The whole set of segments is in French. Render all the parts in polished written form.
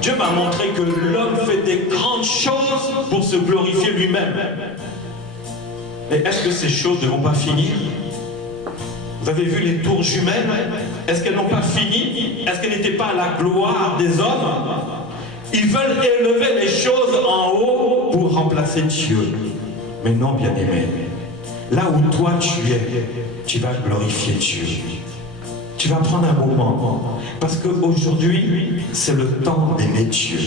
Dieu m'a montré que l'homme fait des grandes choses pour se glorifier lui-même. Mais est-ce que ces choses ne vont pas finir? Vous avez vu les tours jumelles? Est-ce qu'elles n'ont pas fini? Est-ce qu'elles n'étaient pas à la gloire des hommes? Ils veulent élever les choses en haut pour remplacer Dieu. Mais non, bien-aimé. Là où toi tu es, tu vas glorifier Dieu. Tu vas prendre un moment. Parce qu'aujourd'hui, c'est le temps d'aimer Dieu.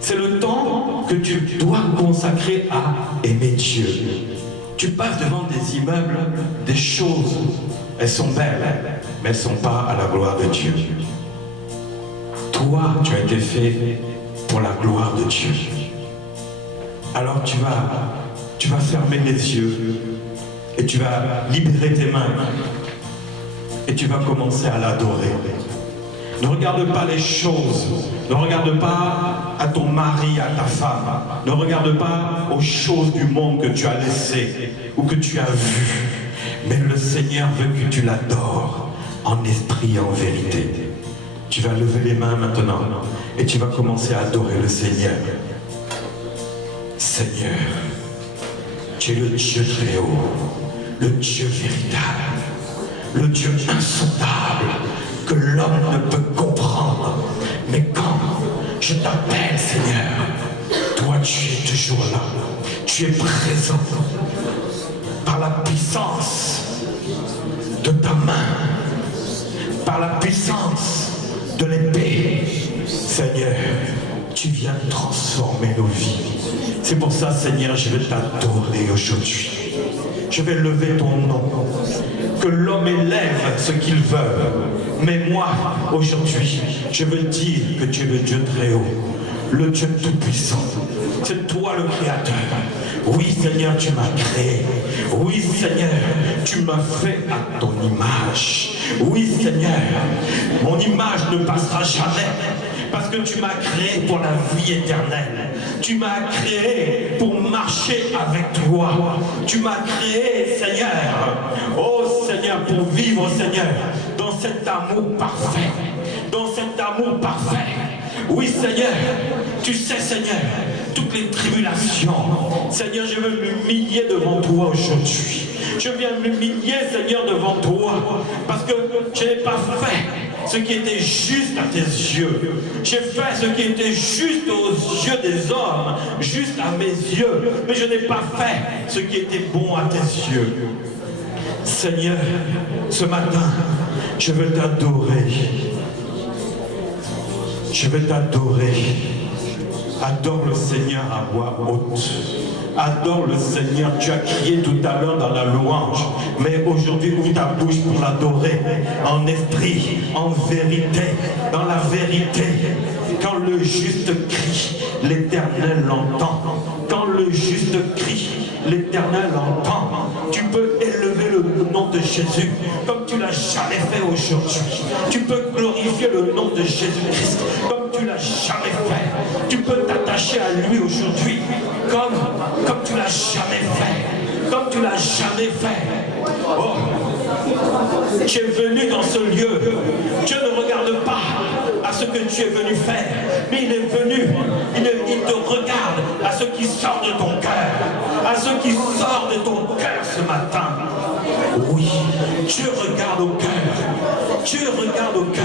C'est le temps que tu dois consacrer à aimer Dieu. Tu passes devant des immeubles, des choses. Elles sont belles, mais elles ne sont pas à la gloire de Dieu. Toi, tu as été fait pour la gloire de Dieu. Alors tu vas fermer les yeux et tu vas libérer tes mains et tu vas commencer à l'adorer. Ne regarde pas les choses, ne regarde pas à ton mari, à ta femme, ne regarde pas aux choses du monde que tu as laissées ou que tu as vues, mais le Seigneur veut que tu l'adores en esprit et en vérité. Tu vas lever les mains maintenant et tu vas commencer à adorer le Seigneur. Seigneur, tu es le Dieu très haut, le Dieu véritable, le Dieu insondable que l'homme ne peut comprendre. Mais quand je t'appelle, Seigneur, toi tu es toujours là, tu es présent par la puissance de ta main, par la puissance de l'épée. Seigneur, tu viens transformer nos vies. C'est pour ça, Seigneur, je vais t'adorer aujourd'hui. Je vais lever ton nom. Que l'homme élève ce qu'il veut. Mais moi, aujourd'hui, je veux dire que tu es le Dieu très haut, le Dieu tout-puissant. C'est toi le Créateur. Oui, Seigneur, tu m'as créé. Oui, Seigneur, tu m'as fait à ton image. Oui, Seigneur, mon image ne passera jamais. Parce que tu m'as créé pour la vie éternelle. Tu m'as créé pour marcher avec toi. Tu m'as créé, Seigneur, oh Seigneur, pour vivre, Seigneur, dans cet amour parfait. Dans cet amour parfait. Oui, Seigneur, tu sais, Seigneur, toutes les tribulations. Seigneur, je veux m'humilier devant toi aujourd'hui. Je viens m'humilier, Seigneur, devant toi. Parce que je n'ai pas fait ce qui était juste à tes yeux. J'ai fait ce qui était juste aux yeux des hommes, juste à mes yeux. Mais je n'ai pas fait ce qui était bon à tes yeux. Seigneur, ce matin, je veux t'adorer. Je veux t'adorer. Adore le Seigneur à voix haute. Adore le Seigneur. Tu as crié tout à l'heure dans la louange. Mais aujourd'hui, ouvre ta bouche pour l'adorer. En esprit, en vérité, dans la vérité. Quand le juste crie, l'Éternel l'entend. Quand le juste crie, l'Éternel l'entend. Tu peux élever le nom de Jésus comme tu l'as jamais fait aujourd'hui. Tu peux glorifier le nom de Jésus-Christ comme tu l'as jamais fait. Tu peux t'attacher à lui aujourd'hui comme tu l'as jamais fait. Comme tu l'as jamais fait. Oh, tu es venu dans ce lieu. Dieu ne regarde pas à ce que tu es venu faire, mais il est venu, il te regarde à ce qui sort de ton cœur, à ce qui sort de ton cœur ce matin. Oui, Dieu regarde au cœur, Dieu regarde au cœur.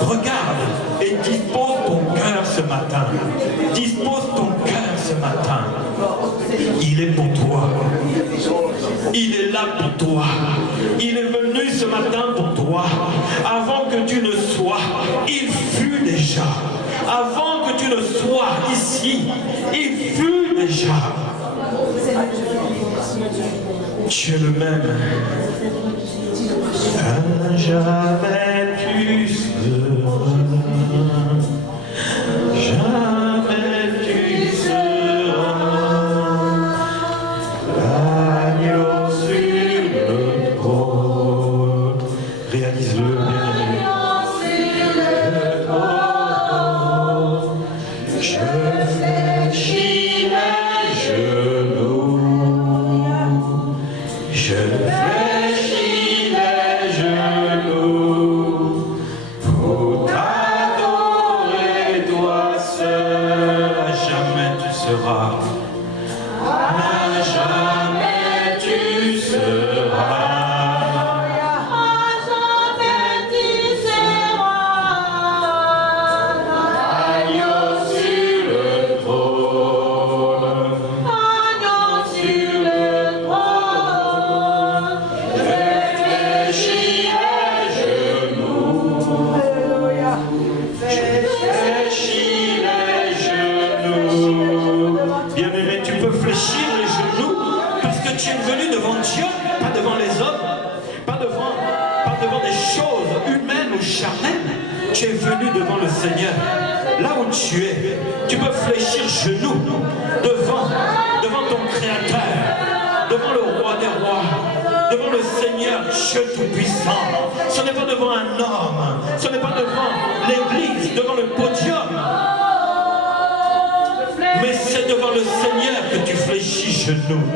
Regarde et dispose ton cœur ce matin. Dispose ton cœur ce matin. Il est pour toi. Il est là pour toi. Il est venu ce matin pour toi. Avant que tu ne sois, il fut déjà. Avant que tu ne sois ici, il fut déjà. Tu es le même. Jamais plus serein. Jamais tu seras l'agneau sur le trône. Réalise-le, bien-aimé. Je fléchis les genoux. Je fléchis les genoux. fléchis les genoux. Bien-aimé, tu peux fléchir les genoux parce que tu es venu devant Dieu, pas devant les hommes, pas devant des choses humaines ou charnelles. Tu es venu devant le Seigneur. Là où tu es, tu peux fléchir genoux devant ton Créateur, devant le Roi des Rois, devant le Seigneur Dieu Tout-Puissant. Ce n'est pas devant un homme, ce n'est pas devant l'Église, devant le podium, mais c'est devant le Seigneur que tu fléchis genoux.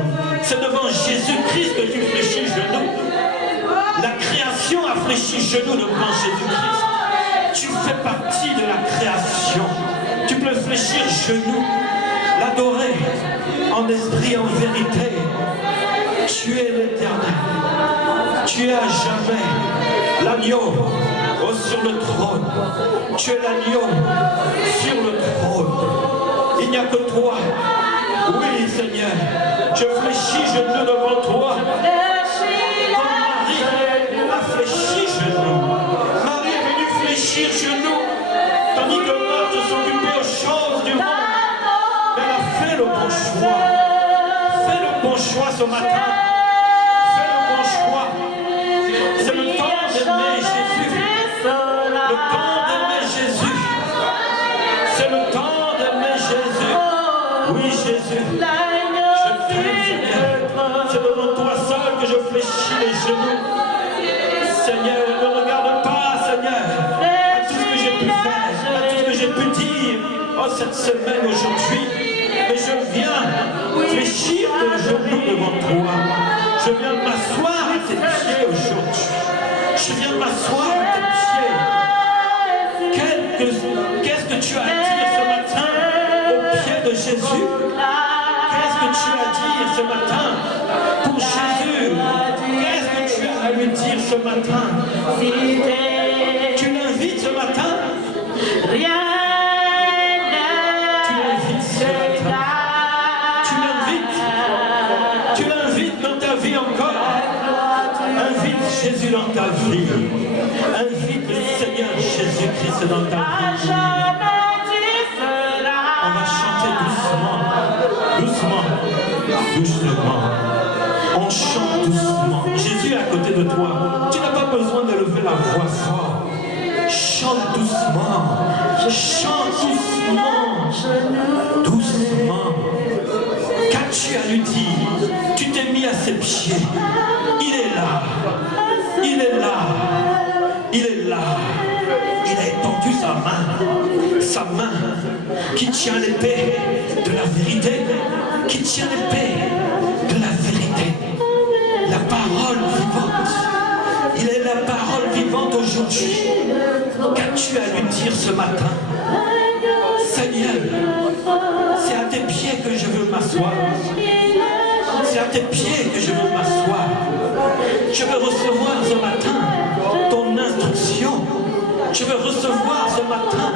C'est devant Jésus-Christ que tu fléchis genoux. La création a fléchi genoux devant Jésus-Christ. Tu fais partie de la création. Tu peux fléchir genoux, l'adorer en esprit, en vérité. Tu es l'Éternel. Tu es à jamais l'agneau sur le trône. Tu es l'agneau sur le trône. Il n'y a que toi. Oui, Seigneur. Je fléchis genoux devant toi. Comme Marie a fléchi genoux. Marie est venue fléchir genoux. Tandis que Marthe s'occupait aux choses du monde. Mais elle a fait le bon choix. Fais le bon choix ce matin. Fais le bon choix. C'est le temps d'aimer Jésus. Le temps d'aimer Jésus. C'est le temps d'aimer Jésus. Oui, Jésus. Je t'aime, Seigneur. C'est devant toi seul que je fléchis les genoux. Seigneur, ne regarde pas, Seigneur, à tout ce que j'ai pu faire, à tout ce que j'ai pu dire cette semaine, aujourd'hui. Mais je viens fléchir les genoux devant toi. Je viens m'asseoir à tes pieds aujourd'hui. Je viens m'asseoir à tes pieds. Qu'est-ce que tu as à dire ce matin au pied de Jésus? Qu'est-ce que tu as à dire ce matin pour Jésus? Qu'est-ce que tu as à lui dire ce matin? Tu l'invites ce matin? Rien. Tu l'invites dans ta vie encore. Invite Jésus dans ta vie. Invite le Seigneur Jésus-Christ dans ta vie. On va chanter doucement, doucement. On chante doucement. Jésus est à côté de toi. Tu n'as pas besoin de lever la voix fort. Chante doucement. Chante doucement. Doucement. Qu'as-tu à lui dire? Tu t'es mis à ses pieds. Il est là. Il est là. Il est là. Il a étendu sa main qui tient l'épée de la vérité, qui tient l'épée de la vérité. La parole vivante. Il est la parole vivante aujourd'hui. Qu'as-tu à lui dire ce matin? Seigneur, c'est à tes pieds que je veux m'asseoir. C'est à tes pieds que je veux m'asseoir. Je veux recevoir ce matin ton instruction. Je veux recevoir ce matin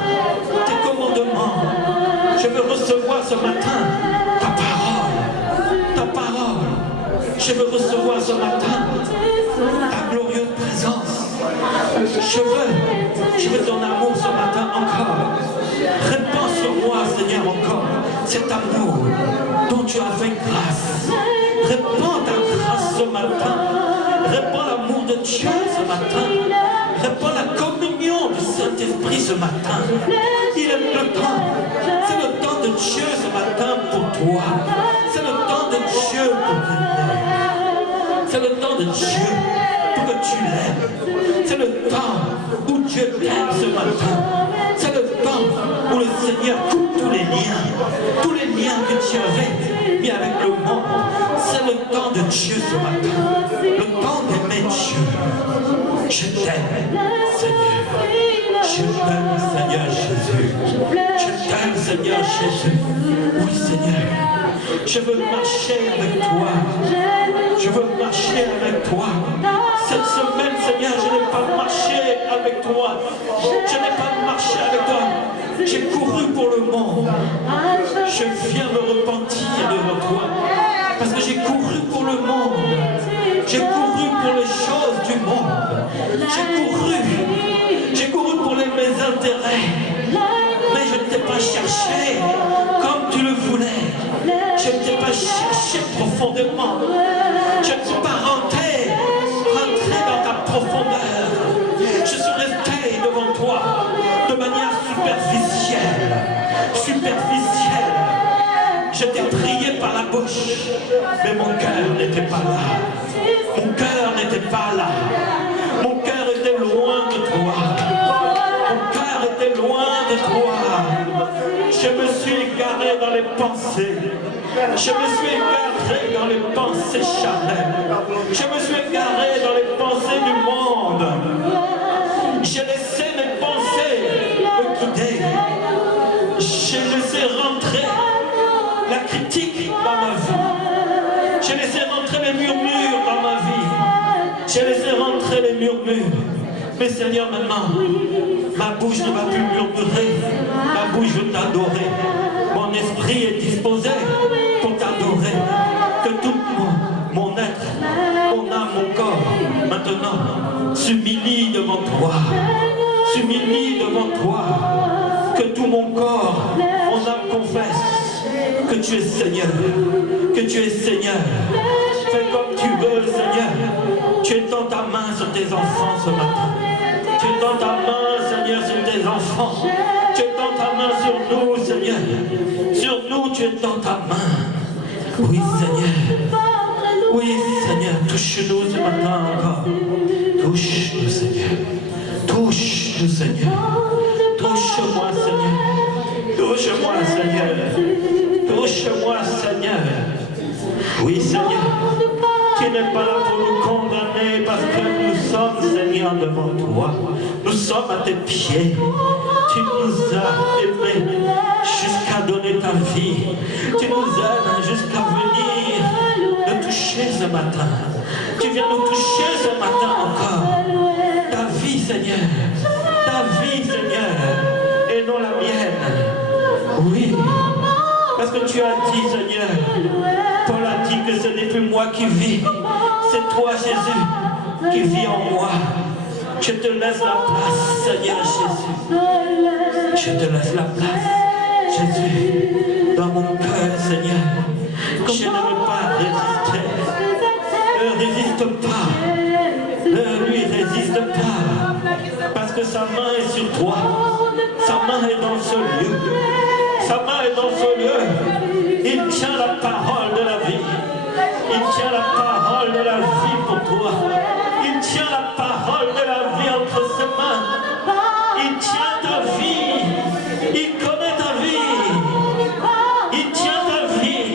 tes commandements. Je veux recevoir ce matin ta parole. Ta parole. Je veux recevoir ce matin ta glorieuse présence. Je veux ton amour ce matin encore. Répands sur moi, Seigneur, encore cet amour dont tu as fait grâce. Répands ta grâce ce matin. Répands l'amour de Dieu ce matin. Répands la communion du Saint-Esprit ce matin. Il est le temps. C'est le temps de Dieu ce matin pour toi. C'est le temps de Dieu pour que tu l'aimes. C'est le temps de Dieu pour que tu l'aimes. C'est le temps où Dieu t'aime ce matin. C'est le temps où le Seigneur coupe tous les liens que tu avais mis avec le monde. C'est le temps de Dieu ce matin. Le temps d'aimer Dieu. Je t'aime, Seigneur. Je t'aime, Seigneur Jésus. Je t'aime, Seigneur Jésus. Oui, Seigneur. Je veux marcher avec toi. Je veux marcher avec toi. Cette semaine, Seigneur, je n'ai pas marché avec toi. Je n'ai pas marché avec toi. J'ai couru pour le monde. Je viens me repentir devant toi. Parce que j'ai couru pour le monde. J'ai couru pour les choses du monde. J'ai couru pour mes intérêts. touché profondément. Je ne suis pas rentré dans ta profondeur. Je suis resté devant toi de manière superficielle. Je t'ai prié par la bouche, mais mon cœur n'était pas là. Mon cœur n'était pas là. Mon cœur était loin de toi. Mon cœur était loin de toi. Je me suis égaré dans les pensées. Je me suis égaré dans les pensées charnelles. Je me suis égaré dans les pensées du monde. J'ai laissé mes pensées me guider. J'ai laissé rentrer la critique dans ma vie. J'ai laissé rentrer les murmures dans ma vie. J'ai laissé rentrer les murmures. Mais Seigneur, maintenant, ma bouche ne va plus murmurer. Ma bouche veut t'adorer. Mon esprit est disposé pour t'adorer. Que tout mon être, mon âme, mon corps, maintenant, s'humilie devant toi. S'humilie devant toi. Que tout mon corps, mon âme confesse que tu es Seigneur. Que tu es Seigneur. Fais comme tu veux, Seigneur. Tu étends ta main sur tes enfants ce matin. Tu étends ta main, Seigneur, sur tes enfants. Tu étends ta main sur nous, Seigneur. Sur nous, tu étends ta main. Oui, Seigneur. Oui, Seigneur. Touche-nous ce matin encore. Touche-nous, Seigneur. Touche-nous, Seigneur. Touche-moi, Seigneur. Touche-moi, Seigneur. Touche-moi, Seigneur. Oui, Seigneur. Tu n'es pas là pour nous condamner parce que nous sommes, Seigneur, devant toi. Nous sommes à tes pieds. Tu nous as aimés jusqu'à donner ta vie. Tu nous aimes jusqu'à venir nous toucher ce matin. Tu viens nous toucher ce matin encore. Ta vie, Seigneur. Ta vie, Seigneur. Et non la mienne. Oui. Parce que tu as dit, Seigneur, Paul a dit que ce n'est plus moi qui vis, c'est toi, Jésus, qui vis en moi. Je te laisse la place, Seigneur Jésus. Je te laisse la place, Jésus, dans mon cœur, Seigneur. Je ne veux pas résister. Ne résiste pas. Ne lui résiste pas. Parce que sa main est sur toi. Sa main est dans ce lieu. Sa main est dans ce lieu. Il tient la parole de la vie. Il tient la parole de la vie pour toi. Il tient la parole de la vie entre ses mains. Il tient ta vie. Il connaît ta vie. Il tient ta vie.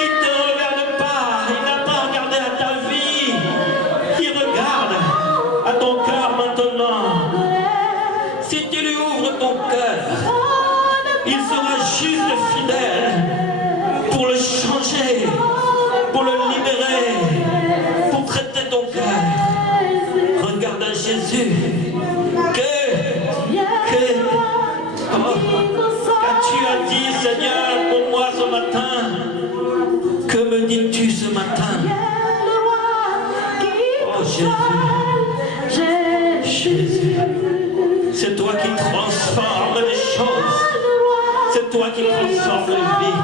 Il ne te regarde pas. Il n'a pas regardé à ta vie. Il regarde à ton cœur maintenant. Si tu lui ouvres ton cœur, il sera juste fidèle pour le changer, pour le libérer, pour traiter ton cœur. Regarde à Jésus. Qu'as-tu à dire, Seigneur, pour moi ce matin? Que me dis-tu ce matin? Oh Jésus, Jésus, c'est toi qui transformes les choses. C'est toi qui transformes les vies.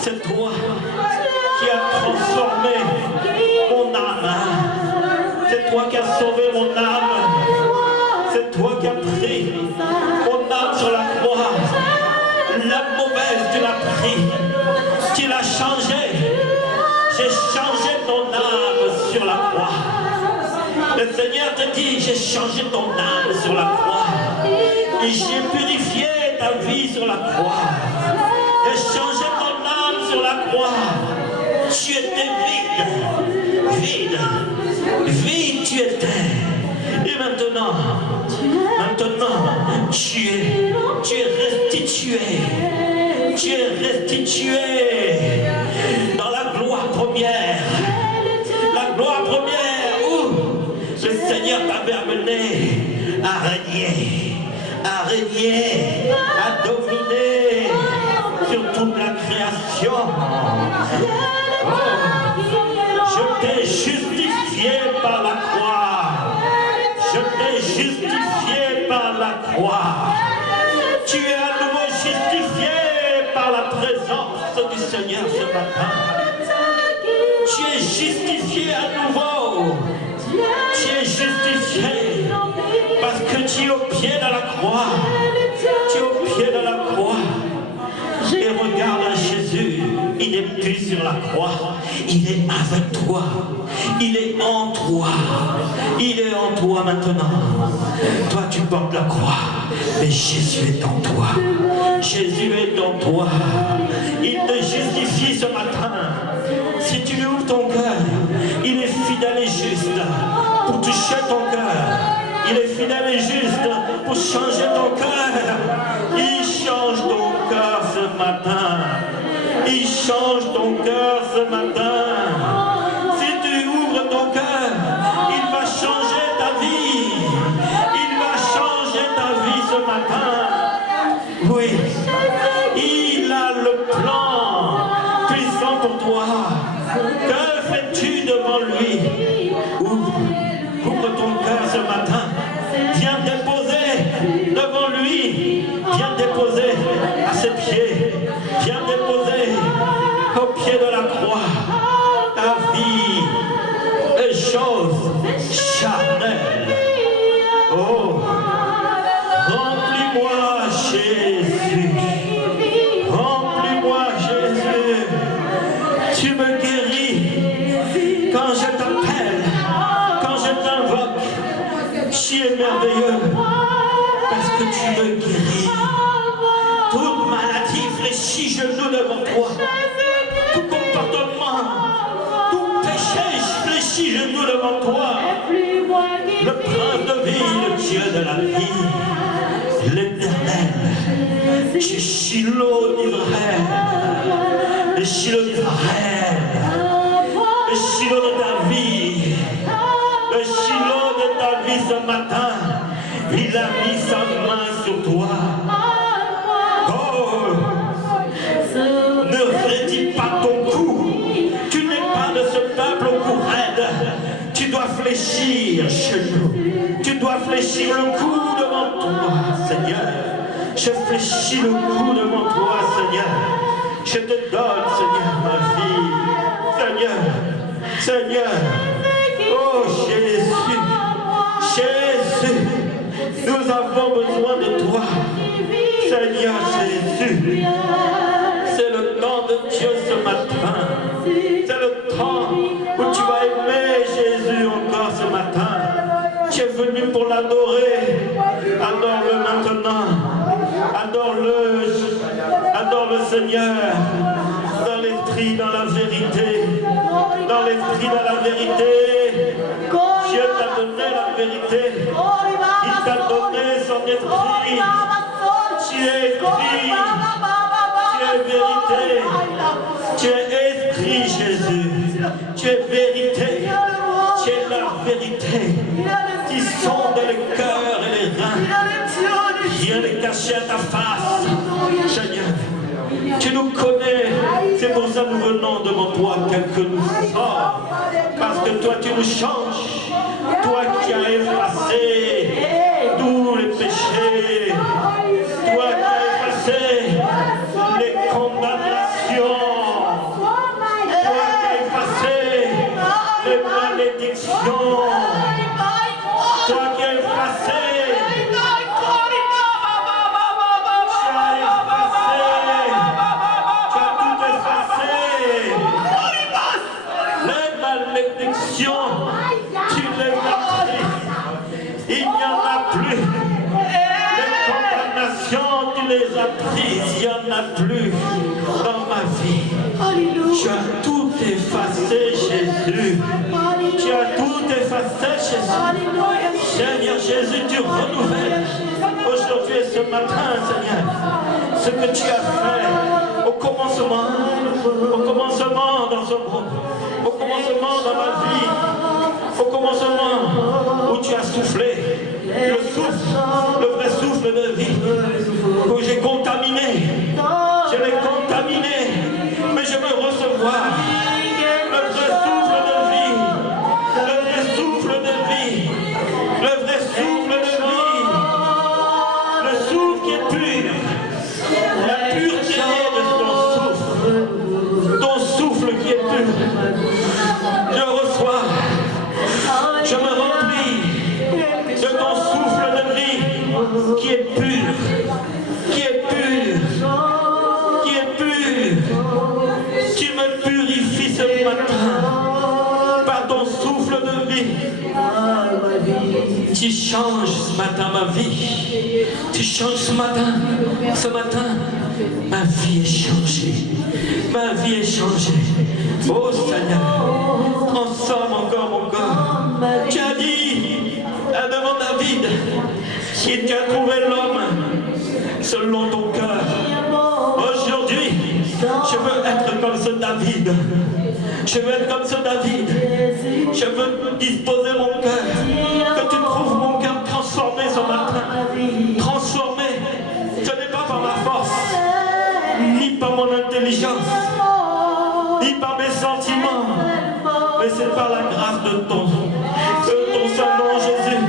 C'est toi qui as transformé mon âme. C'est toi qui as sauvé mon âme. C'est toi qui as pris mon âme sur la croix. La mauvaise, tu l'as pris. Tu l'as changée. J'ai changé ton âme sur la croix. Le Seigneur te dit, j'ai changé ton âme sur la croix. Et j'ai purifié ta vie sur la croix. J'ai changé ton âme sur la croix. Tu étais vide. Vide tu étais. Et maintenant, tu es restitué. Tu es restitué dans la gloire première. La gloire première où le Seigneur t'avait amené à régner, à dominer sur toute la création. Je t'ai justifié par la croix. Je t'ai justifié par la croix. Tu es à nouveau justifié par la présence du Seigneur, ce matin. Tu es justifié à nouveau. Tu es justifié parce que tu es au pied de la croix. Tu es au pied de la croix. Et regarde Jésus, il n'est plus sur la croix, il est avec toi, il est en toi, il est en toi maintenant. Toi tu portes la croix, mais Jésus est en toi. Jésus est en toi. Il te justifie ce matin. Si tu lui ouvres ton cœur, il est fidèle et juste pour toucher ton cœur. Il est fidèle et juste pour changer ton cœur. Il change ton cœur ce matin. Il change ton cœur ce matin. Si tu ouvres ton cœur, il va changer ta vie. Il va changer ta vie ce matin. Oui, il a le plan puissant pour toi. Que fais-tu devant lui? Ouvre ton cœur ce matin. Viens déposer devant lui. Viens déposer à ses pieds. Viens déposer au pied de la croix ta vie, les choses charnelles. Oh, remplis-moi Jésus. Remplis-moi Jésus. Tu me guéris quand je t'appelle, quand je t'invoque. Tu es merveilleux parce que tu me guéris. Toute maladie fléchit genoux devant toi. Tout comportement, tout péché fléchit genoux devant toi. Le prince de vie, le Dieu de la vie, l'Éternel, tu es Shiloh d'Israël, le Shiloh d'Israël, le Shiloh de ta vie, le Shiloh de ta vie ce matin. Il a mis sa main sur toi. Oh, ne raidis pas ton cou. Tu n'es pas de ce peuple au cou raide. Tu dois fléchir genou. Tu dois fléchir le cou devant toi, Seigneur. Je fléchis le cou devant toi, Seigneur. Je te donne, Seigneur, ma vie. Seigneur, Seigneur. Oh Jésus, Jésus. Nous avons besoin de toi, Seigneur Jésus. C'est le temps de Dieu ce matin. C'est le temps où tu vas aimer Jésus encore ce matin. Tu es venu pour l'adorer. Adore-le maintenant. Adore-le. Adore le Seigneur. Dans l'esprit, dans la vérité. Dans l'esprit, dans la vérité. Dieu t'a donné la vérité. Il t'a donné son esprit. Tu es esprit. Tu es vérité. Tu es esprit, Jésus. Tu es vérité. Tu es la vérité. Qui sonde les cœurs et les reins. Viens les cacher à ta face. Seigneur, tu nous connais. C'est pour ça que nous venons devant toi, quel que nous sommes. Parce que toi, tu nous changes. Toi qui as effacé tous les péchés. Toi qui as effacé les condamnations. Toi qui as effacé les malédictions. Toi qui as effacé. Tu les as prises. Il n'y en a plus. Les condamnations, tu les as prises. Il n'y en a plus dans ma vie. Tu as tout effacé, Jésus. Tu as tout effacé, Jésus. Seigneur Jésus, tu renouvelles aujourd'hui et ce matin, Seigneur, ce que tu as fait au commencement dans ce monde, au commencement dans ma vie, au commencement où tu as soufflé, le souffle, le vrai souffle de vie, que j'ai contaminé, je l'ai contaminé, mais je veux recevoir le vrai souffle de vie, le vrai souffle de vie, le vrai souffle de vie, le souffle qui est pur, la pureté de ton souffle. vie. Tu changes ce matin. Ce matin, ma vie est changée. Ma vie est changée. Oh Seigneur, transforme encore mon corps. Tu as dit devant David, si tu as trouvé l'homme selon ton cœur, aujourd'hui, je veux être comme ce David. Je veux être comme ce David. Je veux disposer mon cœur. Que tu trouves mon cœur transformé ce matin. Transformé. Ce n'est pas par ma force, ni par mon intelligence, ni par mes sentiments, mais c'est par la grâce de ton saint nom, Jésus.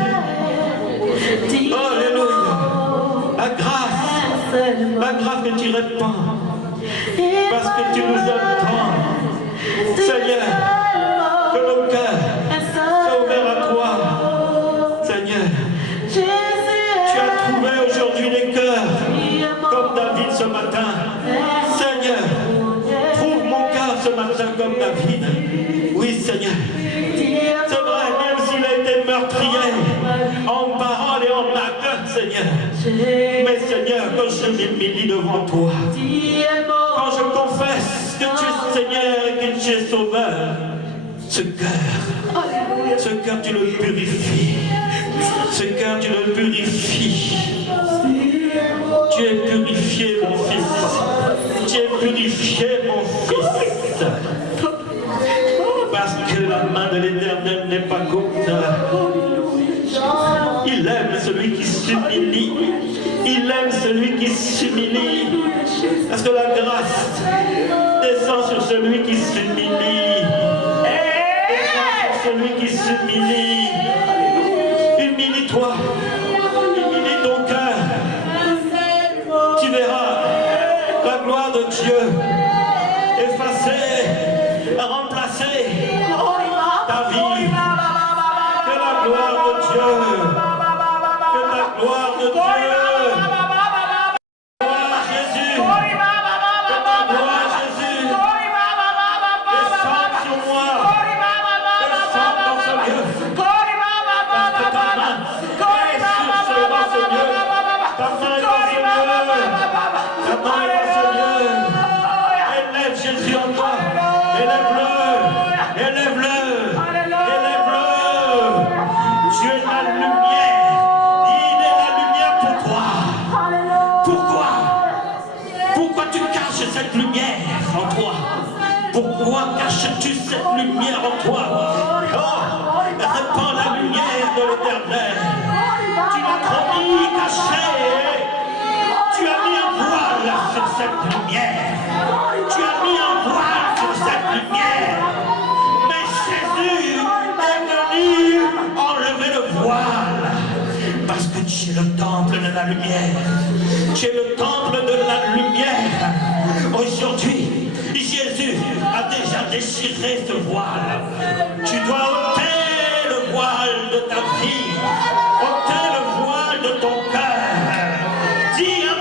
Alléluia. La grâce que tu répands, parce que tu nous aimes tant. Seigneur, que nos cœurs soient ouverts à toi. Seigneur, tu as trouvé aujourd'hui les cœurs comme David ce matin. Seigneur, trouve mon cœur ce matin comme David. Oui, Seigneur. C'est vrai, même s'il a été meurtrier en parole et en acte, Seigneur. Mais Seigneur, quand je m'humilie devant toi, quand je confesse que tu es Seigneur et que tu es sauveur, ce cœur tu le purifies. Ce cœur tu le purifies. Tu es purifié mon fils. Tu es purifié mon fils. Parce que la main de l'Éternel n'est pas courte. Il aime celui qui s'humilie. Il aime celui qui s'humilie. Parce que la grâce descend sur celui qui s'humilie. Descend sur celui qui s'humilie. Humilie-toi. Humilie ton cœur. Tu verras la gloire de Dieu effacer, remplacer ta vie. Que la gloire de Dieu, que la gloire de Dieu. Cette lumière en toi. Pourquoi caches-tu cette lumière en toi? Oh, répands la lumière de l'Éternel. Tu l'as trop mis caché. Tu as mis un voile sur cette lumière. Tu as mis un voile sur cette lumière. Mais Jésus est venu enlever le voile. Parce que tu es le temple de la lumière. Tu es le temple de la lumière. Aujourd'hui, Jésus a déjà déchiré ce voile. Tu dois ôter le voile de ta vie, ôter le voile de ton cœur. Dis un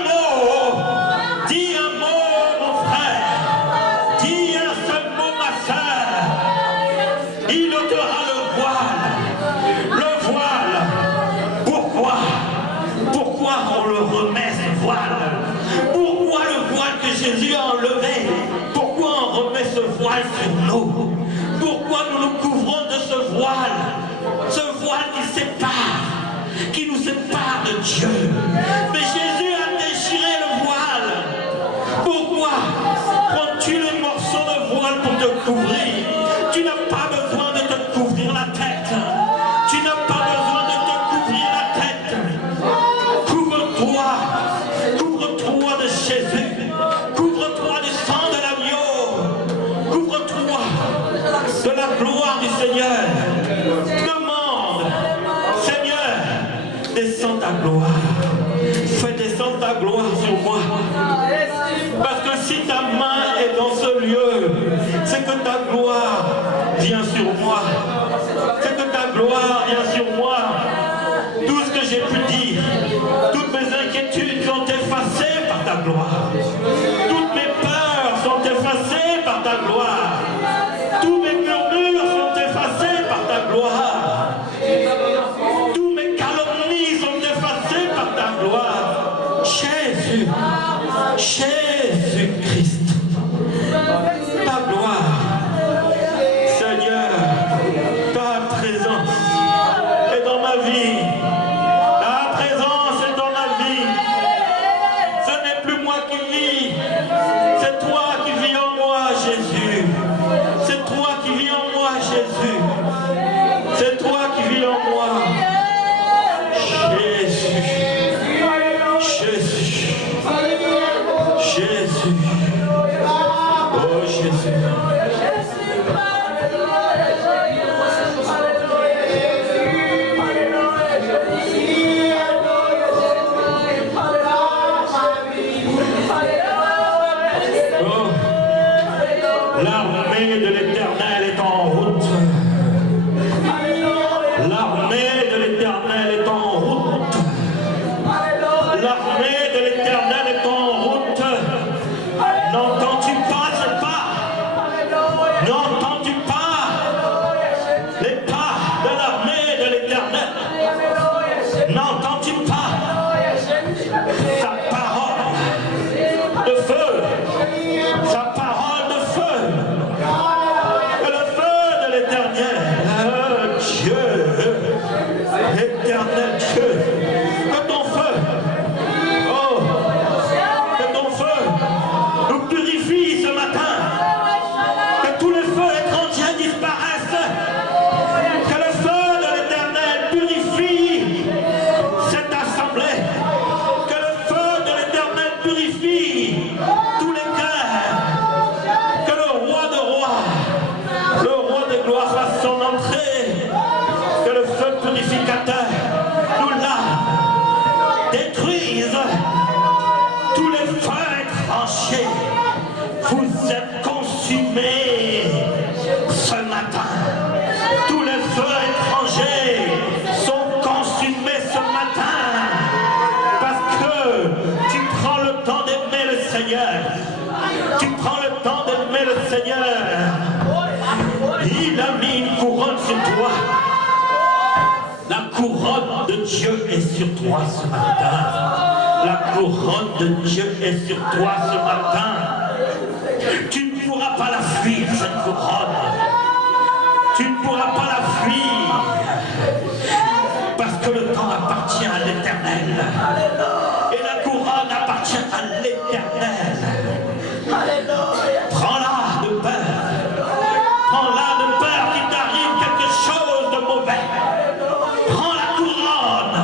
mot, mon frère, dis un seul mot, ma soeur. Il ôtera le voile. Pourquoi on le remet ce voile? Pourquoi le voile que Jésus a enlevé? Pourquoi on remet ce voile sur nous? Pourquoi nous nous couvrons de ce voile? Ce voile qui nous sépare de Dieu. Mais Jésus a déchiré le voile. Pourquoi prends-tu les morceaux de voile pour te couvrir? Tu n'as pas besoin de te couvrir la tête. Tu n'as pas besoin de te couvrir la tête. Couvre-toi de Jésus. Couvre-toi du sang de l'agneau. Couvre-toi de la gloire du Seigneur. Demande, Seigneur, descends ta gloire. Fais descendre ta gloire sur moi. Parce que si ta main est dans ce lieu, c'est que ta gloire vient sur moi. C'est que ta gloire vient sur moi. Tout ce que j'ai pu dire, toutes mes inquiétudes sont effacées par ta gloire. Toutes mes peurs sont effacées par ta gloire. Tous mes murmures sont effacés par ta gloire. Tous mes calomnies sont effacés Jésus, Jésus-Christ, ta gloire, Seigneur, ta présence est dans ma vie. Ta présence est dans ma vie. Ce n'est plus moi qui vis, c'est toi qui vis en moi, Jésus. C'est toi qui vis en moi, Jésus. C'est toi qui vis en moi. Jésus. Jésus. Jésus. Oh Jésus. Oh, l'armée de l'Éternel est en route. L'armée de l'Éternel est en route. L'armée de l'Éternel est en route. N'entends-tu pas ces pas? N'entends-tu pas les pas de l'armée de l'Éternel? N'entends-tu pas sa parole de feu? Sa parole de feu. Et le feu de l'Éternel, Dieu, l'Éternel Dieu, que ton feu, oh, que ton feu nous purifie ce matin, que tous les feux étrangers disparaissent, que le feu de l'Éternel purifie cette assemblée, que le feu de l'Éternel purifie tous les cœurs, que le roi de rois, le roi de gloire fasse son entrée, que le feu purificateur nous la détruise. Tous les feux étrangers, vous êtes consumés ce matin. Tous les feux étrangers sont consumés ce matin parce que tu prends le temps d'aimer le Seigneur. Tu prends le temps d'aimer le Seigneur. Il a mis une couronne sur toi. La couronne de Dieu est sur toi ce matin. La couronne de Dieu est sur toi ce matin. Tu ne pourras pas la fuir, cette couronne. Tu ne pourras pas la fuir. Parce que le temps appartient à l'Éternel. Et la couronne appartient à l'Éternel. Prends-la de peur. Prends-la de peur qu'il t'arrive quelque chose de mauvais. Prends la couronne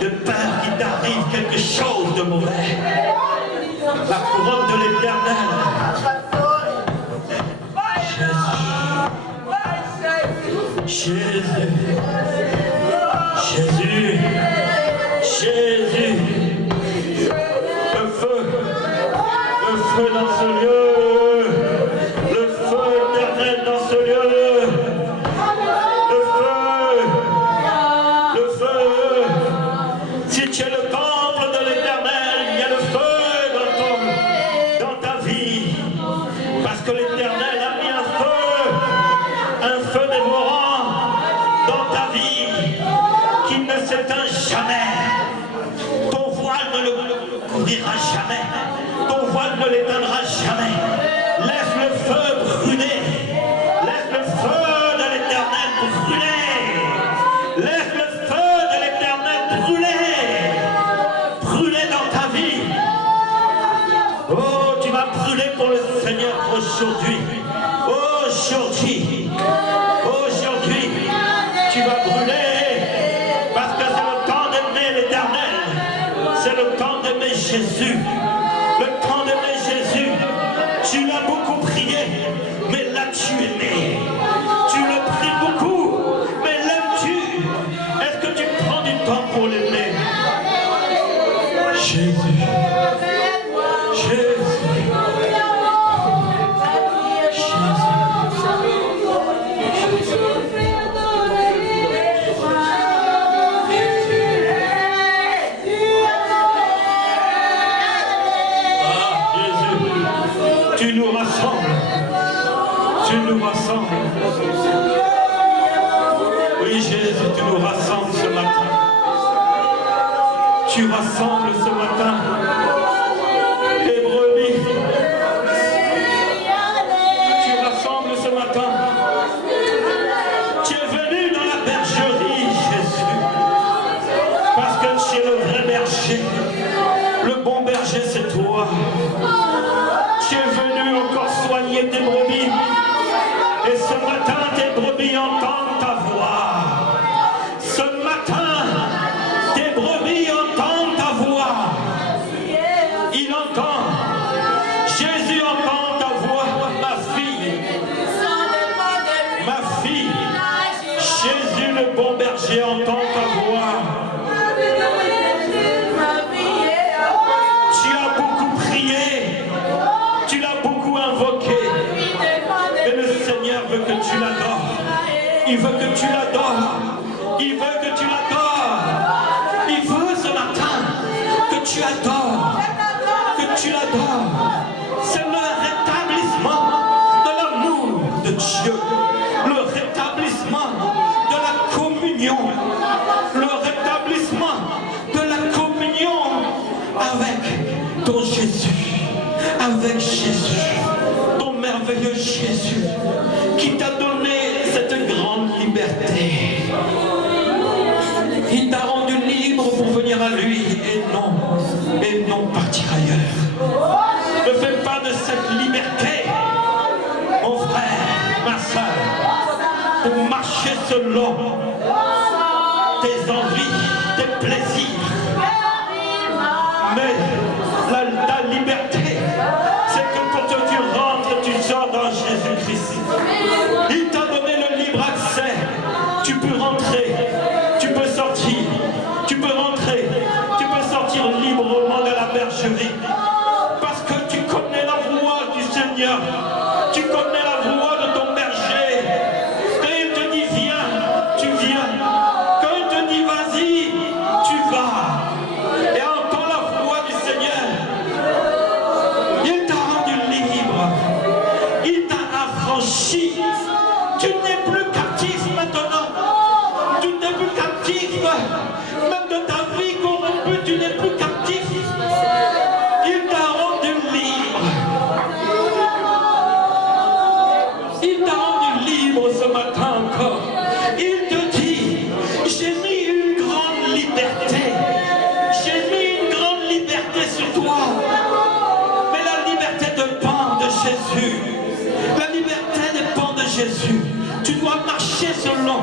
de peur qu'il t'arrive quelque chose de mauvais. La couronne de l'Éternel. Jésus. Jésus. Jésus. Le feu dans ce lieu. Le feu éternel dans ce lieu. Le feu. Si tu es le temple de l'Éternel, il y a le feu dans ta vie. Parce que l'Éternel a mis un feu dévorant dans ta vie qui ne s'éteint jamais. Ton voile ne le couvrira jamais. Ton voile ne l'éteindra jamais. Laisse le feu brûler. Laisse le feu de l'Éternel brûler. Laisse le feu de l'Éternel brûler. Brûler dans ta vie. Oh, tu vas brûler pour le Seigneur aujourd'hui. Aujourd'hui, tu vas brûler. Parce que c'est le temps d'aimer l'Éternel. C'est le temps d'aimer Jésus. Le temps d'aimer Jésus. Tu l'as beaucoup prié, mais l'as-tu aimé? Tu le pries beaucoup, mais l'aimes-tu? Est-ce que tu prends du temps pour l'aimer? Jésus. Jésus. Tu nous rassembles. Tu nous rassembles. Oui, Jésus, tu nous rassembles ce matin. Tu rassembles ce matin les brebis. Tu rassembles ce matin. Tu es venu dans la bergerie, Jésus. Parce que tu es le vrai berger. Le bon berger, c'est toi. Tu es venu encore soigner tes brebis. Et ce matin, tes brebis entendent ta voix. Ce matin, tes brebis entendent ta voix. Il entend. Jésus entend ta voix, ma fille. Ma fille. Jésus, le bon berger, entend ta voix. Tu as beaucoup prié. Tu l'as beaucoup invoqué. Et le Seigneur veut que tu l'adores. Il veut que tu l'adores. Il veut que tu l'adores. Il veut ce matin que tu adores. Que tu l'adores. C'est le rétablissement de l'amour de Dieu. Le rétablissement de la communion. Le rétablissement de la communion avec ton Jésus. Avec Jésus. Ton merveilleux Jésus. Qui t'a donné cette grande liberté. Il t'a rendu libre pour venir à lui et non partir ailleurs. Ne fais pas de cette liberté, mon frère, ma soeur, pour marcher selon tes envies, tes plaisirs. Mais ta liberté, c'est que quand tu rentres, tu sors dans Jésus-Christ. Il t'a donné le libre accès. Tu peux rentrer, tu peux sortir, tu peux rentrer, tu peux sortir librement de la bergerie. Parce que tu connais la voix du Seigneur. Tu connais la voix de ton berger. Quand il te dit viens, tu viens. Quand il te dit vas-y, tu vas. Et entends la voix du Seigneur. Il t'a rendu libre. Il t'a affranchi. Tu n'es plus captif maintenant. Tu n'es plus captif. Même de ta vie corrompue, tu n'es plus captif. Il t'a rendu libre. Il t'a rendu libre ce matin encore. Il te dit, j'ai mis une grande liberté. J'ai mis une grande liberté sur toi. Mais la liberté dépend de Jésus. La liberté dépend de Jésus. Tu dois marcher selon.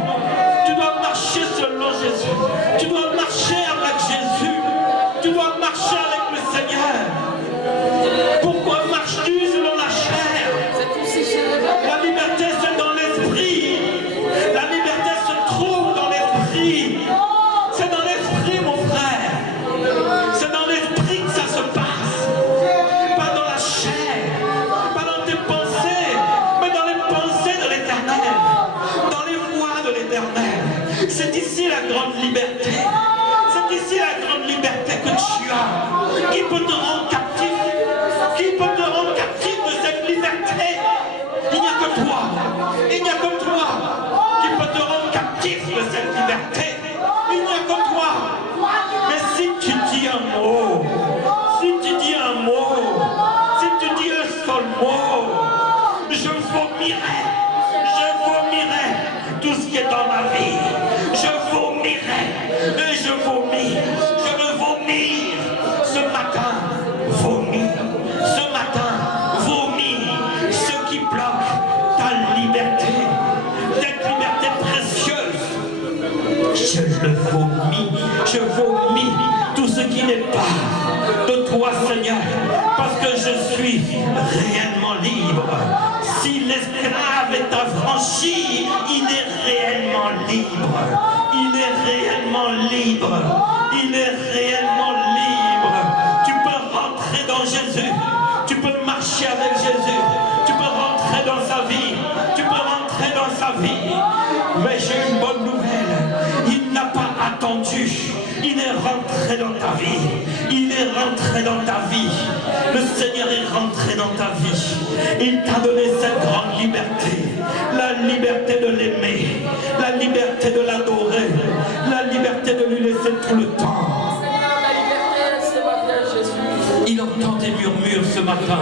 Tu dois marcher selon Jésus. Tu dois marcher avec Jésus. Tu dois marcher avec le Seigneur. Pourquoi marches-tu selon la chair? La liberté c'est dans l'esprit. La liberté se trouve dans l'esprit. C'est dans l'esprit mon frère. C'est dans l'esprit que ça se passe. Pas dans la chair. Pas dans tes pensées. Mais dans les pensées de l'Éternel. Dans les voies de l'Éternel. C'est ici la grande liberté. C'est ici la grande liberté que tu as. Qui peut te rendre captif? Qui peut te rendre captif de cette liberté? Il n'y a que toi. Il n'y a que toi qui peut te rendre captif de cette liberté. Il n'y a que toi. Mais si tu dis un mot, si tu dis un mot, si tu dis un seul mot, je vomirai tout ce qui est dans ma vie. Je vomirai et je vomis. Je veux vomir ce matin. Vomir. Ce matin, vomis ce qui bloque ta liberté. Cette liberté précieuse. Je le vomis. Je vomis tout ce qui n'est pas de toi, Seigneur. Parce que je suis réellement libre. Si l'esclave est affranchi, il est réellement libre. Il est réellement libre. Il est réellement libre. Tu peux rentrer dans Jésus. Tu peux marcher avec Jésus. Tu peux rentrer dans sa vie. Tu peux rentrer dans sa vie. Mais j'ai une bonne nouvelle. Il n'a pas attendu. Il est rentré dans ta vie. Il est rentré dans ta vie. Le Seigneur est rentré dans ta vie. Il t'a donné cette grande liberté. La liberté de l'aimer. La liberté de l'adorer. La liberté de lui laisser tout le temps. ce matin.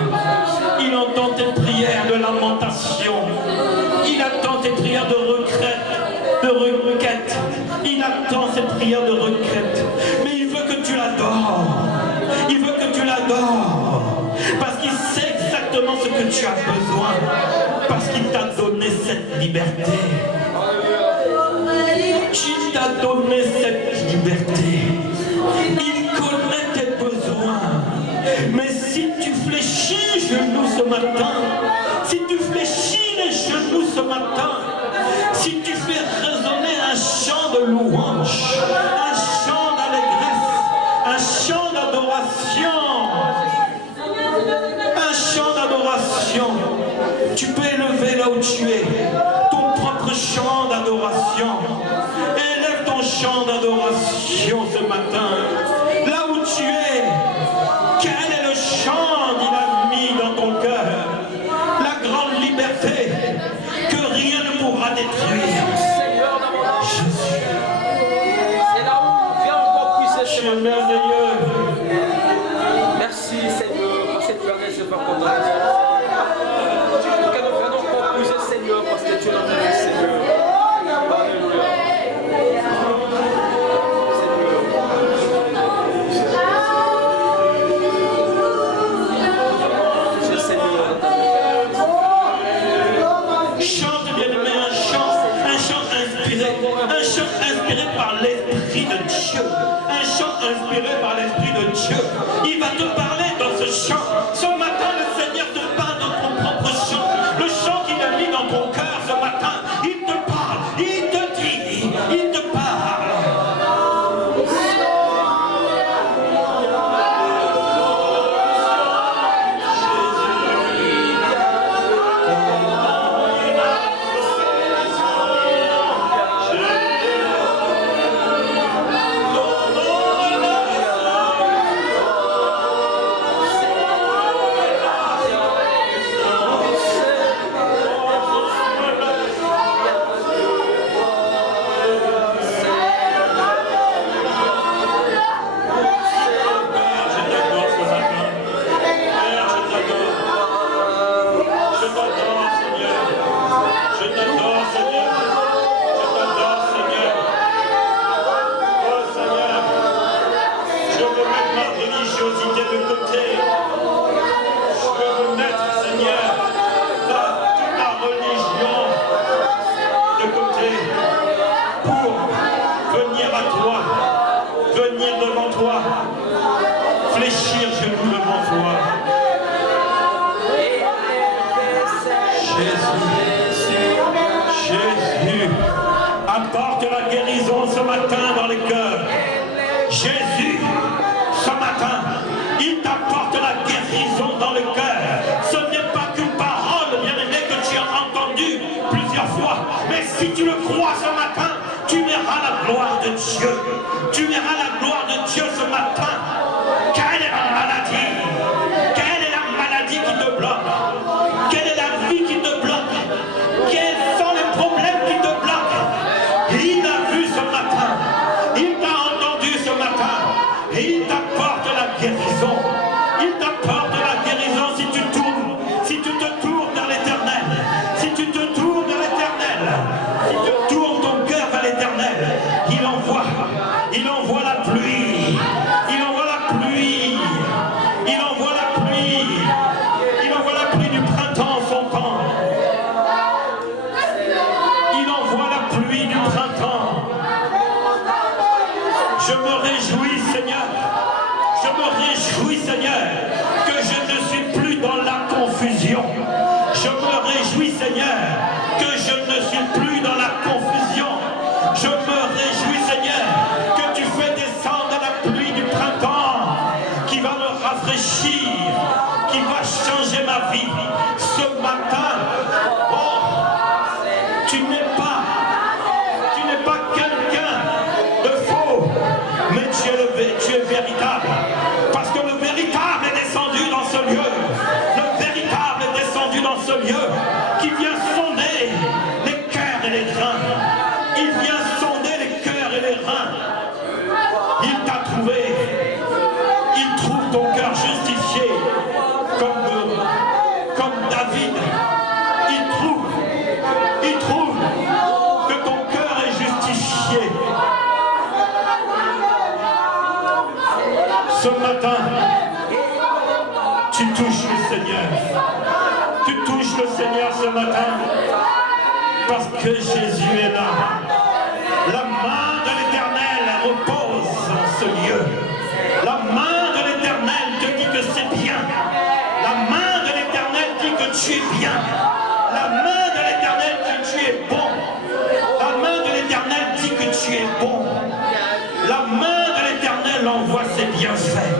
Il entend tes prières de lamentation. Il attend tes prières de requête. Il attend ces prières de requête. Mais il veut que tu l'adores. Il veut que tu l'adores. Parce qu'il sait exactement ce que tu as besoin. Parce qu'il t'a donné cette liberté. Il t'a donné cette liberté. Il connaît tes besoins. Mais si tu fléchis les genoux ce matin, si tu fléchis les genoux ce matin, si tu fais résonner un chant de louange, un chant d'allégresse, un chant d'adoration, un chant d'adoration, tu peux élever là où tu es ton propre chant d'adoration. Élève ton chant d'adoration ce matin. Là où tu es, quel est le chant qu'il a mis dans ton cœur? La grande liberté que rien ne pourra détruire. Jésus. C'est là où viens encore puiser. Tu es merveilleux. Merci Seigneur, parce que tu as recevé comme ton que nous venons encore puiser Seigneur, parce que tu l'as donné Seigneur. Alléluia. Chante bien-aimé, un chant inspiré par l'Esprit de Dieu, un chant inspiré par l'Esprit de Dieu. Il va te parler dans ce chant. Ce matin, le Seigneur te parle dans ton propre chant, le chant qu'il a mis dans ton cœur ce matin. Il te parle, il te dit, il te parle. Fléchir genoux devant toi. Jésus, apporte la guérison ce matin dans les cœurs. Jésus, ce matin, il t'apporte la guérison dans le cœur. Ce n'est pas qu'une parole, bien-aimé, que tu as entendue plusieurs fois. Mais si tu le crois ce matin, tu verras la gloire de Dieu. Tu verras la gloire de Dieu ce matin. Quelle est la maladie? Quelle est la maladie qui te bloque? Quelle est la vie qui te bloque? Quels sont les problèmes qui te bloquent? Il t'a vu ce matin. Il t'a entendu ce matin. Et il t'apporte la guérison. Il t'apporte la guérison si tu tournes. Si tu te tournes vers l'éternel. Si tu te tournes vers l'éternel. Si tu tournes ton cœur vers l'éternel. Il envoie la pluie. Il envoie la pluie. Il envoie la pluie. Il envoie la pluie du printemps en son temps. Il envoie la pluie du printemps. Je me réjouis, Seigneur. Je me réjouis, Seigneur, que je ne suis plus dans la confusion. Je me réjouis, Seigneur, que je ne suis plus dans la confusion. Je me réjouis, Seigneur, que tu fais descendre la pluie du printemps qui va me rafraîchir, qui va changer ma vie. Ce matin, oh, tu n'es pas quelqu'un de faux, mais tu es véritable. Parce que le véritable est descendu dans ce lieu. Le véritable est descendu dans ce lieu qui vient sonder les cœurs et les reins. Il vient sonder les cœurs et les reins. Il t'a trouvé. Il trouve ton cœur justifié. matin, tu touches le Seigneur. Tu touches le Seigneur ce matin parce que Jésus est là. La main de l'Éternel repose en ce lieu. La main de l'Éternel te dit que c'est bien. La main de l'Éternel dit que tu es bien. La main de l'Éternel dit que tu es bon. La main de l'Éternel dit que tu es bon. La main de l'Éternel envoie ses bienfaits.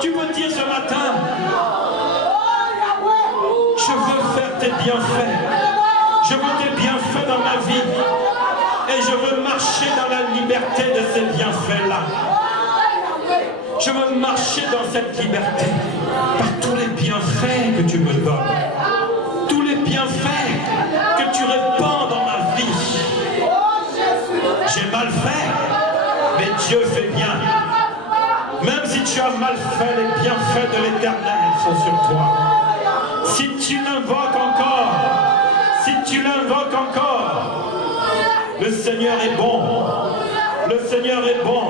Tu peux dire ce matin, je veux faire tes bienfaits. Je veux tes bienfaits dans ma vie. Et je veux marcher dans la liberté de ces bienfaits-là. Je veux marcher dans cette liberté par tous les bienfaits que tu me donnes. Tous les bienfaits que tu répands dans ma vie. J'ai mal fait, mais Dieu fait bien. Même si tu as mal fait, les bienfaits de l'Éternel sont sur toi. Si tu l'invoques encore, le Seigneur est bon. Le Seigneur est bon.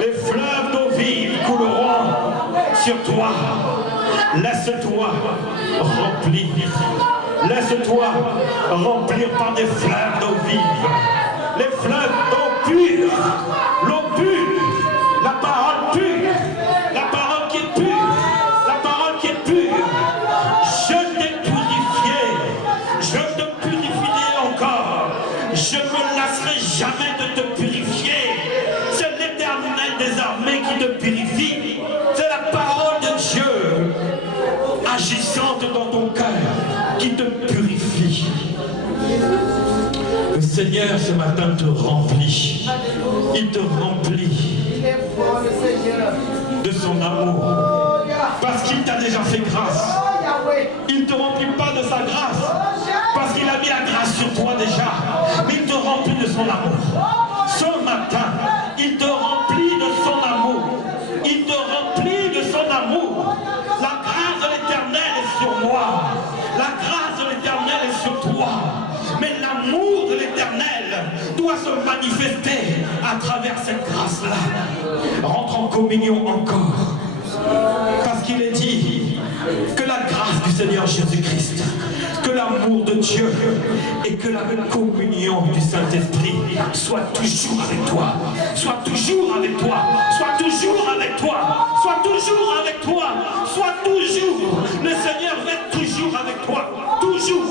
Les fleuves d'eau vive couleront sur toi. Laisse-toi remplir. Laisse-toi remplir par des fleuves d'eau vive. Les fleuves d'eau pure. L'eau pure. La parole pure. La parole qui est pure. La parole qui est pure. Je t'ai purifié. Je te purifierai encore. Je ne me lasserai jamais de te purifier. C'est l'Éternel des armées qui te purifie. C'est la parole de Dieu agissante dans ton cœur qui te purifie. Le Seigneur ce matin te remplit. Il te remplit de son amour. Parce qu'il t'a déjà fait grâce. Il ne te remplit pas de sa grâce. Parce qu'il a mis la grâce sur toi déjà. Mais il te remplit de son amour. Ce matin, il te remplit de son amour. Il te remplit de son amour. La grâce de l'Éternel est sur moi. La grâce de l'Éternel est sur toi. Mais l'amour de l'Éternel doit se manifester à travers cette grâce-là. Rentre en communion encore. Parce qu'il est dit que la grâce du Seigneur Jésus-Christ, que l'amour de Dieu et que la communion du Saint-Esprit soient toujours avec toi. Soit toujours avec toi. Soit toujours avec toi. Soit toujours avec toi. Soit toujours. Le Seigneur va être toujours avec toi. Toujours.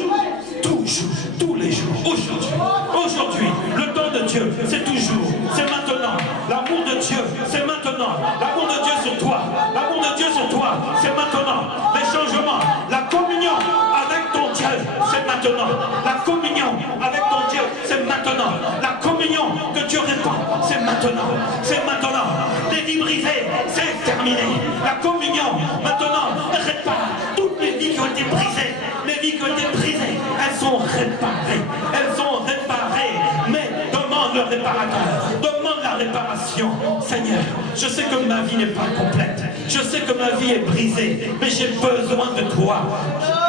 Toujours. Tous les jours. Aujourd'hui. Le temps de Dieu, c'est toujours. C'est maintenant. L'amour de Dieu, c'est maintenant. L'amour de Dieu sur toi. L'amour de Dieu sur toi, c'est maintenant. Les changements. La communion avec ton Dieu, c'est maintenant. La communion avec ton Dieu, c'est maintenant. La communion que Dieu répand, c'est maintenant. C'est maintenant. Les vies brisées, c'est terminé. La communion, maintenant, répare toutes les vies qui ont été brisées. Les vies qui ont été brisées, elles sont réparées. Elles sont réparées. Mais demande le réparateur. Demande la réparation. Seigneur, je sais que ma vie n'est pas complète. Je sais que ma vie est brisée. Mais j'ai besoin de toi.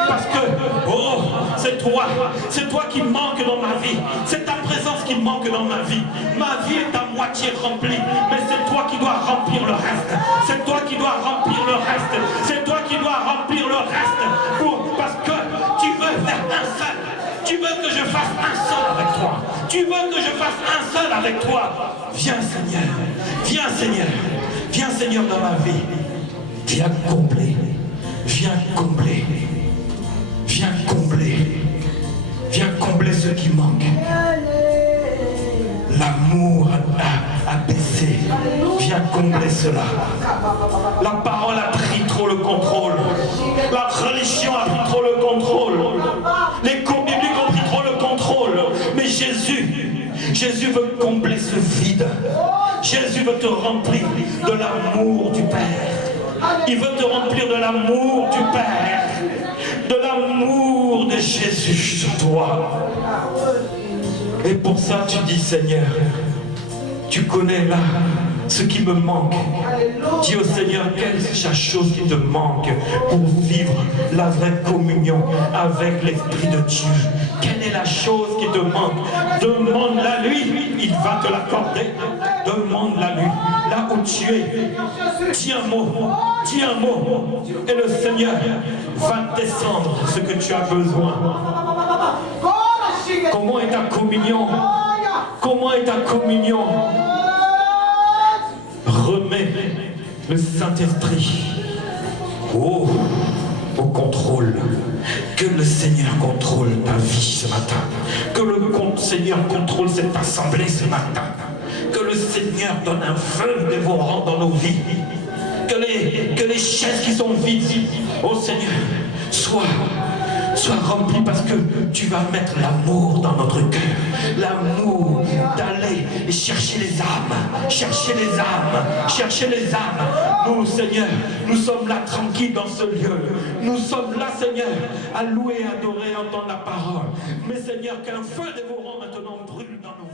Parce que, oh, c'est toi qui manque dans ma vie. C'est ta présence qui manque dans ma vie. Ma vie est à moitié remplie, mais c'est toi qui dois remplir le reste. C'est toi qui dois remplir le reste. C'est toi qui dois remplir le reste. Parce que tu veux faire un seul. Tu veux que je fasse un seul avec toi. Tu veux que je fasse un seul avec toi. Viens Seigneur. Viens Seigneur. Viens Seigneur dans ma vie. Viens combler. Viens combler. Viens combler. Viens combler ce qui manque. L'amour a baissé. Viens combler cela. La parole a pris trop le contrôle. La religion a pris trop le contrôle. Les cours bibliques ont pris trop le contrôle. Mais Jésus veut combler ce vide. Jésus veut te remplir de l'amour du Père. Il veut te remplir de l'amour du Père. De l'amour de Jésus sur toi. Et pour ça tu dis Seigneur, tu connais là ce qui me manque. Dis au Seigneur, quelle est la chose qui te manque pour vivre la vraie communion avec l'Esprit de Dieu. Quelle est la chose qui te manque? Demande-la lui, il va te l'accorder. Demande-la lui. La là où tu es, dis un mot, et le Seigneur va descendre ce que tu as besoin. Comment est ta communion? Comment est ta communion? Remets le Saint-Esprit au contrôle. Que le Seigneur contrôle ta vie ce matin. Que le Seigneur contrôle cette assemblée ce matin. Que le Seigneur donne un feu dévorant dans nos vies. Que les chaises qui sont vides, oh Seigneur, soient remplies parce que tu vas mettre l'amour dans notre cœur. L'amour d'aller et chercher les âmes. Chercher les âmes. Chercher les âmes. Nous, Seigneur, nous sommes là tranquilles dans ce lieu. Nous sommes là, Seigneur, à louer, adorer, entendre la parole. Mais Seigneur, qu'un feu dévorant maintenant brûle dans nous.